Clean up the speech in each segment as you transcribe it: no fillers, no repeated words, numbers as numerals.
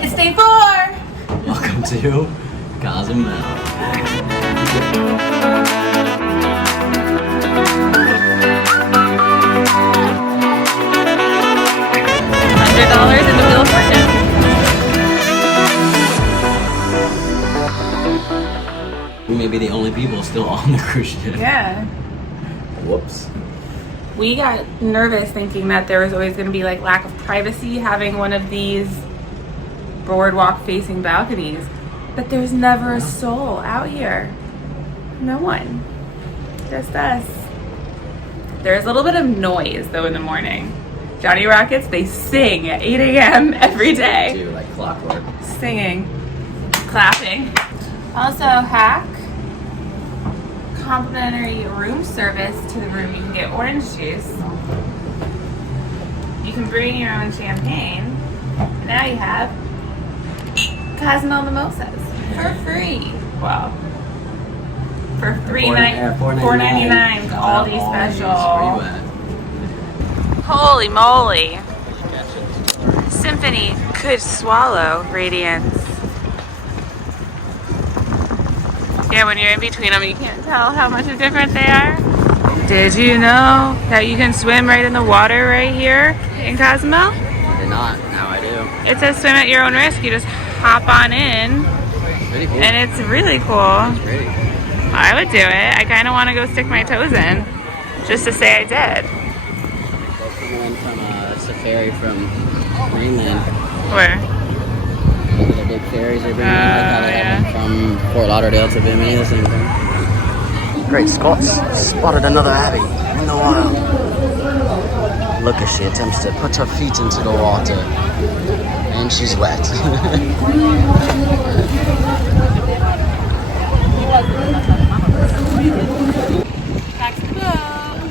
It's day 4! Welcome to Cozumel. $100 in the Wheel of Fortune. We may be the only people still on the cruise ship. Yeah. Whoops. We got nervous thinking that there was always going to be like lack of privacy having one of these boardwalk facing balconies, but there's never a soul out here. No one. Just us. There's a little bit of noise though in the morning. Johnny Rockets, they sing at 8 a.m. every day. Dude, like clockwork. Singing, clapping. Also, hack. Complimentary room service to the room. You can get orange juice. You can bring your own champagne. And now you have Cozumel mimosas for free. Well, for $4.99 Aldi special. Holy moly! Symphony could swallow Radiance. Yeah, when you're in between them, you can't tell how much of different they are. Did you know that you can swim right in the water right here in Cozumel? Did not. Now I do. It says swim at your own risk. You just hop on in, Pretty cool. and it's really cool. It's pretty. I would do it. I kind of want to go stick my toes in, just to say I did. Coming in from a safari from Greenland. Where? The big ferries are bringing from Fort Lauderdale to Bimini, the same thing. Great Scots spotted another abbey in the wild. Look as she attempts to put her feet into the water. And she's wet.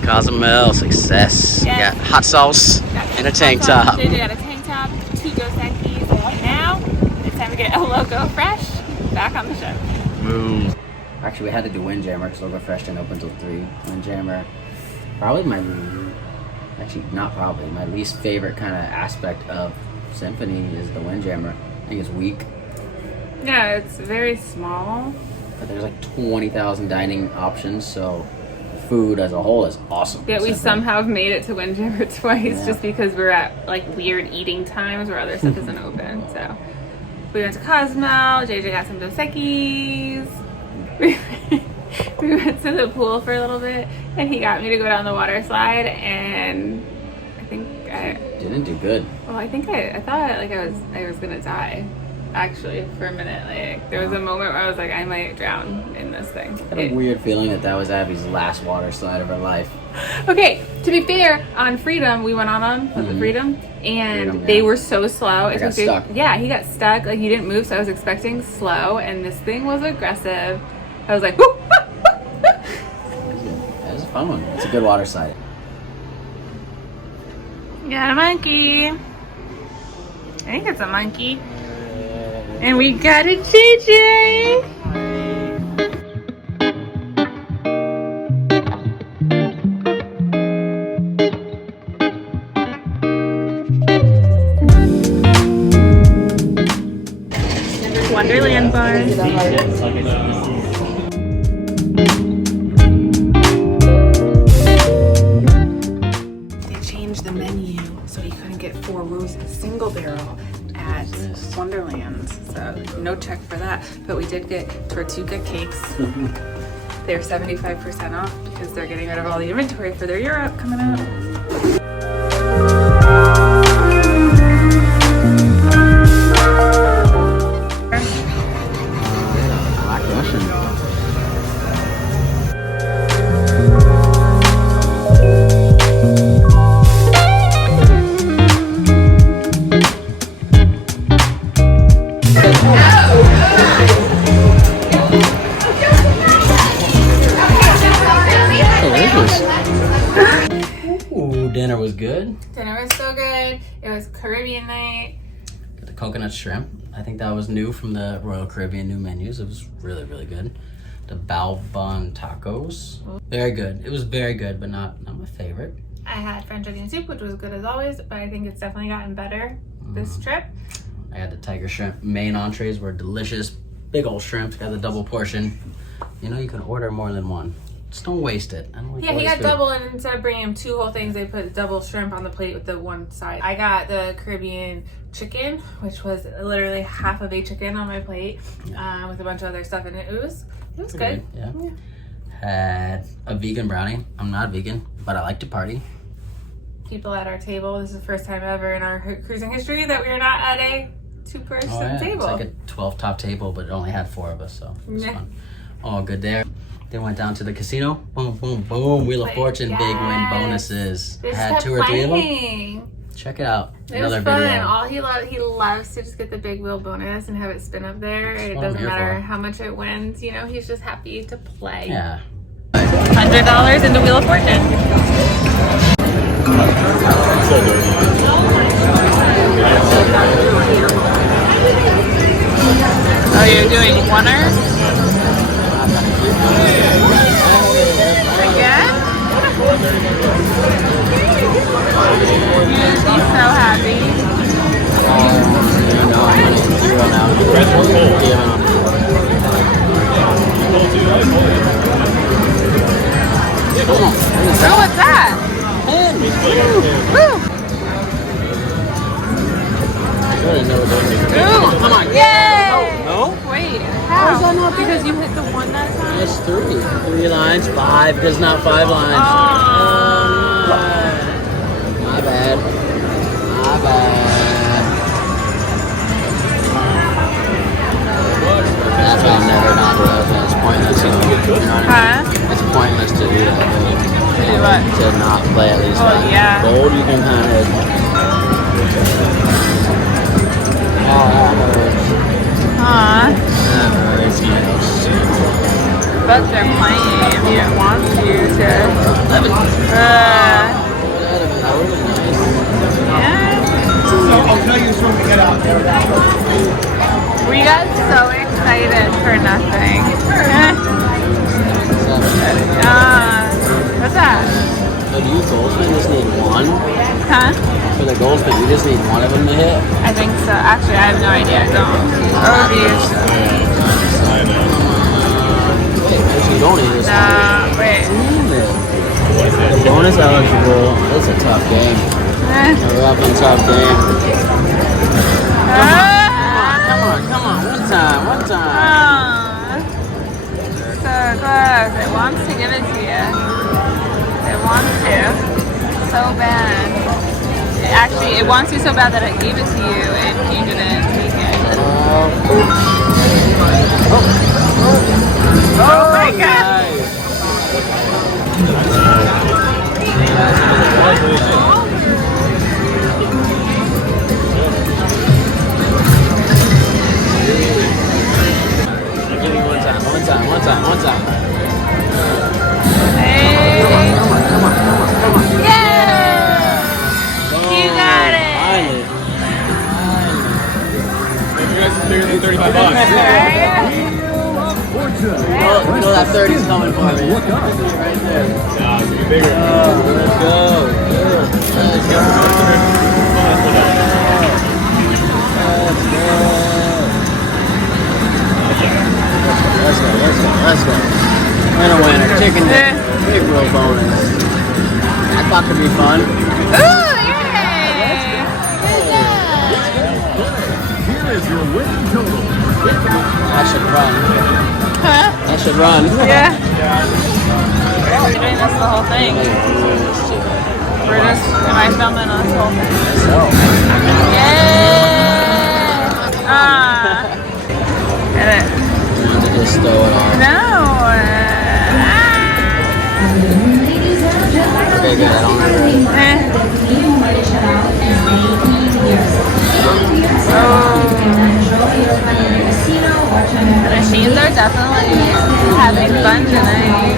Cozumel success. Yes. We got hot sauce and a tank top. JJ got a tank top, 2 Dos Equis, and now it's time to get El Loco Fresh back on the ship. Boom. Actually, we had to do Windjammer because Logo Fresh didn't open until 3. Windjammer, probably my least favorite kind of aspect of Symphony is the Windjammer. I think it's weak, Yeah, it's very small. but there's like 20,000 dining options, so food as a whole is awesome. Yet we Symphony. somehow have made it to Windjammer twice Yeah. just because we're at like weird eating times where other stuff isn't open. So we went to Cozumel, JJ got some Dos Equis. We went to the pool for a little bit and he got me to go down the water slide and I think Didn't do good. I thought like I was gonna die. Actually, for a minute, like there was a moment where I was like, I might drown in this thing. I had a weird feeling that was Abby's last water slide of her life. Okay, to be fair, on Freedom, we went on was it Freedom? And Freedom, they yeah. were so slow. Got stuck. Yeah, he got stuck. Like he didn't move, so I was expecting slow, and this thing was aggressive. I was like, whoop! That was a fun one. It's a good water slide. Got a monkey. I think it's a monkey. And we got a JJ. Wonderland Bar. They changed the menu so you couldn't get 4 roses single barrel at Wonderland. So no check for that. But we did get Tortuga cakes. They're 75% off because they're getting rid of all the inventory for their Europe coming out. Black Russian. Ooh, dinner was good. Dinner was so good. It was Caribbean night. Got the coconut shrimp. I think that was new from the Royal Caribbean new menus. It was really, really good. The Balbon tacos. Very good. It was very good, but not my favorite. I had French onion soup, which was good as always, but I think it's definitely gotten better this trip. I had the tiger shrimp. Main entrees were delicious. Big old shrimp. Got the double portion. You know, you can order more than one. Just don't waste it. I don't like Yeah, he waste got food. double, and instead of bringing him 2 whole things, they put double shrimp on the plate with the one side. I got the Caribbean chicken, which was literally half of a chicken on my plate, with a bunch of other stuff in it. It was good. Yeah. Had a vegan brownie. I'm not vegan, but I like to party. People at our table. This is the first time ever in our cruising history that we are not at a 2-person table. It's like a 12 top table, but it only had 4 of us, so it was fun. All good there. Then went down to the casino. Boom, boom, boom. Wheel of Fortune, big win bonuses. They Had kept 2 or 3 of them. playing. Check it out. It was fun. All he loves to just get the big wheel bonus and have it spin up there. It doesn't matter how much it wins. You know, he's just happy to play. Yeah. $100 into Wheel of Fortune. Oh, you're doing oneer? Again? You'd be so happy. So what's that? Woo! Ooh! Come on. Yay! No? Wait, how? Because you hit the one that time? It's 3. 3 lines, 5. There's not 5 lines. Oh. My bad. My bad. That's why I'm never not do that. It's pointless, you know what I mean? It's pointless to do that. To do what? To not play at least. Oh, yeah. Gold, you can kind of. Oh, that hurts. Aw. That hurts. But they're playing if you want you to. I'll tell you when we get out there. We got so excited for nothing. What's that? So do you Goldsman just need 1? Huh? For the Goldsman, you just need 1 of them to hit? I think so. Actually, I have no idea. Don't. Oh, geez. Wait, you don't need this one. Wait. Damn it. The bonus eligible. This is a tough game. A rough and tough game. Come on. One time. So close. It wants to give it to you. It wants to. So bad. It wants to so bad that I gave it to you and you didn't take it. Oh my god! Give me one time. Hey! Come on. Yeah! You got it! You guys are bigger than $35. You know that 30's coming for me. Right there. Nah, it's bigger. Let's go. Let's go. And a winner. Chicken dinner. Big roll bonus. That thought could be fun. Ooh, yay! Here is your winning total. That should run. Huh? That should run. Yeah. We're doing this the whole thing. Am I filming this whole thing? Yeah! Get it. You want to just throw it on. No! Okay, good. I don't remember it. The machines are definitely having fun tonight.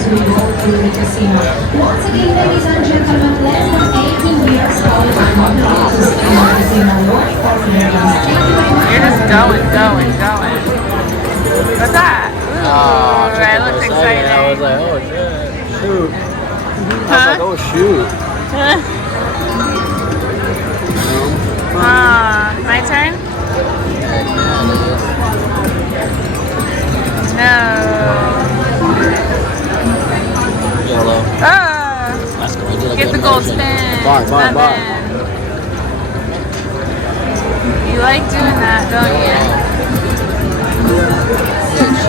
You're just going. What's that? Ooh, that looks exciting. I was like, oh shit, shoot. I was like, oh shoot. My turn? Bar. You like doing that, don't you?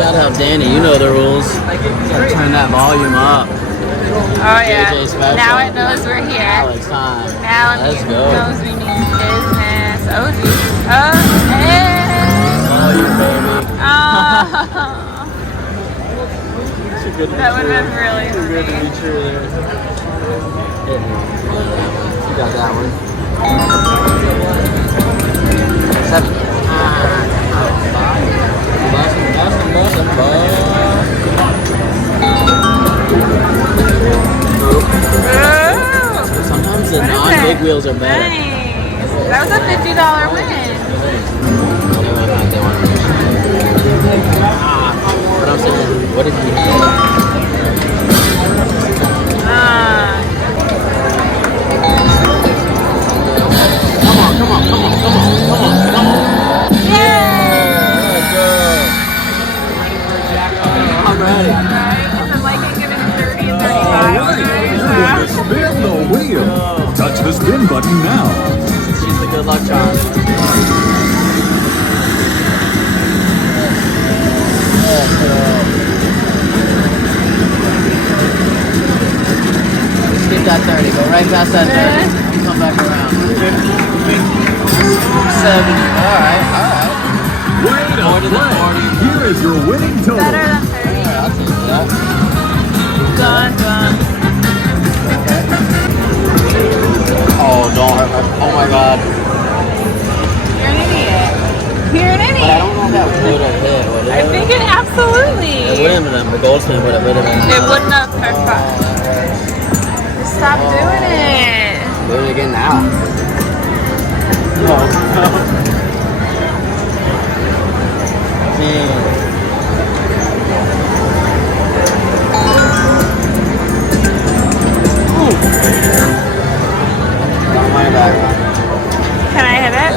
Shout out Danny, you know the rules. Gotta turn that volume up. Oh yeah. JJ special. Now it knows we're here. Now it's time. Now it Let's go. knows we mean business. Oh geez. Oh hey. Volume, baby. Oh. That would have been really Too good to be true there. You got that one. 7. Sometimes the non-big wheels are better. Nice. That was a $50 win. But I'm saying, what did you have? Come on. Yay! Let's go. I'm ready. I'm like giving 30 and 35. Spin the wheel. Touch the spin button now. She's the good luck charm. Skip that 30. Go right past that 30. Come back around. 70. Alright. Way to play. Here is your winning total. Better than 30. I'll take that. Done. Oh, don't hurt her. Oh my god. You're an idiot. But I don't know if that would have hit, would it? I think it absolutely. It would have been, the gold spin would have been. It wouldn't have perfect. Stop doing it. Do it again now. No. Don't mind that. Can I hit it?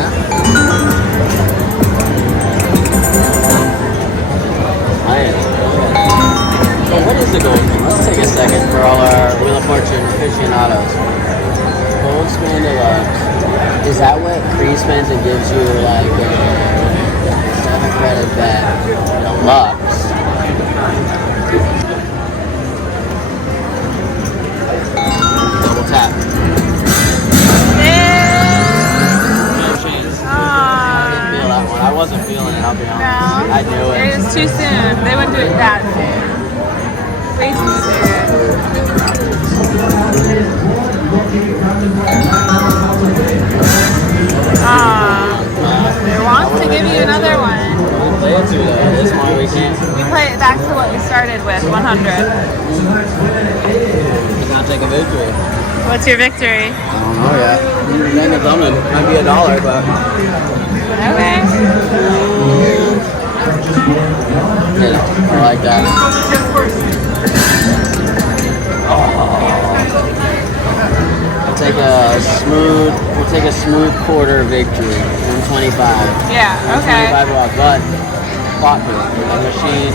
So what is the gold spin? Let's take a second for all our Wheel of Fortune aficionados. Gold spin deluxe. Is that what Cree spins and gives you like a 7 credit bet deluxe? Double tap. No chance. I didn't feel that one. I wasn't feeling it, I'll be honest. No. I knew it. It was too soon. They wouldn't do it that soon. Way too soon. They want to give you another one. We play it to though. This one we can't. We play it back to what we started with, 100. Did not take a victory. What's your victory? I don't know yet. Maybe something. Might be $1, but. Okay. Yeah, I like that. We'll take a smooth quarter victory. 125. Yeah, okay. 125 but plot here. The machine,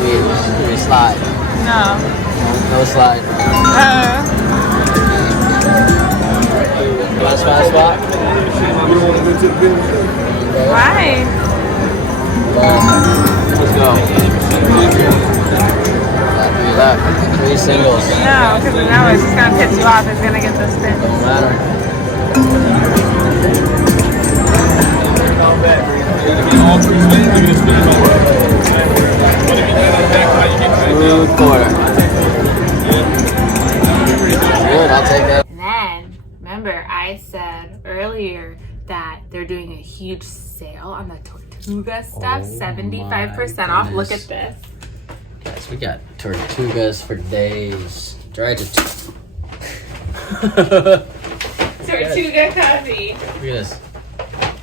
we slide. No. No slide. Fast spot. Why? Let's go. Left. 3 singles. No, because no, it's just going to piss you off. It's going to get the spin. Don't matter. Smooth quarter. Good, I'll take that. And then, remember, I said earlier that they're doing a huge sale on the Tortuga stuff, 75% off. Look at this. Guys, we got Tortugas for days. Try to. Tortuga coffee. Look at this.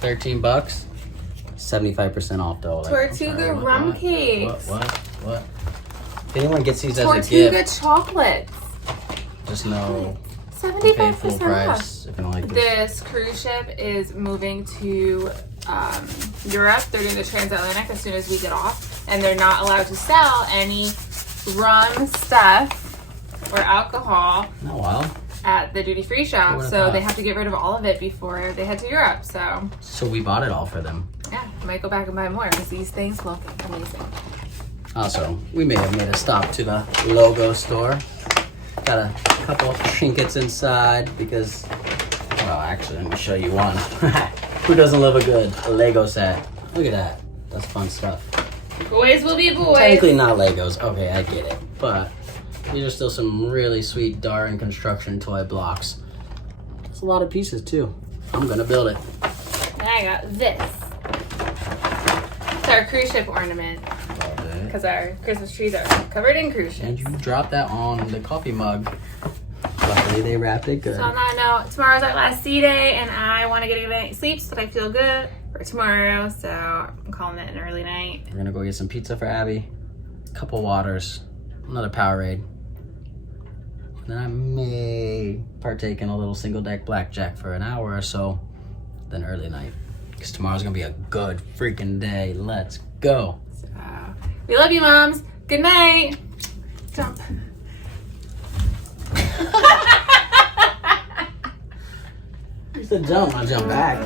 $13. 75% off though. Like, Tortuga rum cakes. What? If anyone gets these as a Tortuga gift, chocolates. just know you pay full 75% price off. if you don't like this. This cruise ship is moving to Europe. They're doing the transatlantic as soon as we get off, and they're not allowed to sell any rum stuff or alcohol Oh wow. at the duty-free shop, so they have to get rid of all of it before they head to Europe. So we bought it all for them. yeah, I might go back and buy more because these things look amazing. Also, we may have made a stop to the logo store. Got a couple trinkets inside because, well, actually, let me show you one. Who doesn't love a Lego set? Look at that. That's fun stuff. Boys will be boys. Technically not Legos. Okay, I get it. But these are still some really sweet Darwin construction toy blocks. It's a lot of pieces too. I'm gonna build it. And I got this. It's our cruise ship ornament. Because our Christmas trees are covered in cruise ships. And you dropped that on the coffee mug. Luckily they wrapped it good. So on that note, tomorrow's our last sea day and I want to get a good night's sleep so that I feel good for tomorrow. So I'm calling it an early night. We're gonna go get some pizza for Abby, a couple waters, another Powerade. And then I may partake in a little single deck blackjack for an hour or so, then early night. Because tomorrow's gonna be a good freaking day. Let's go. We love you, moms. Good night. Jump. You said jump, I'll jump back.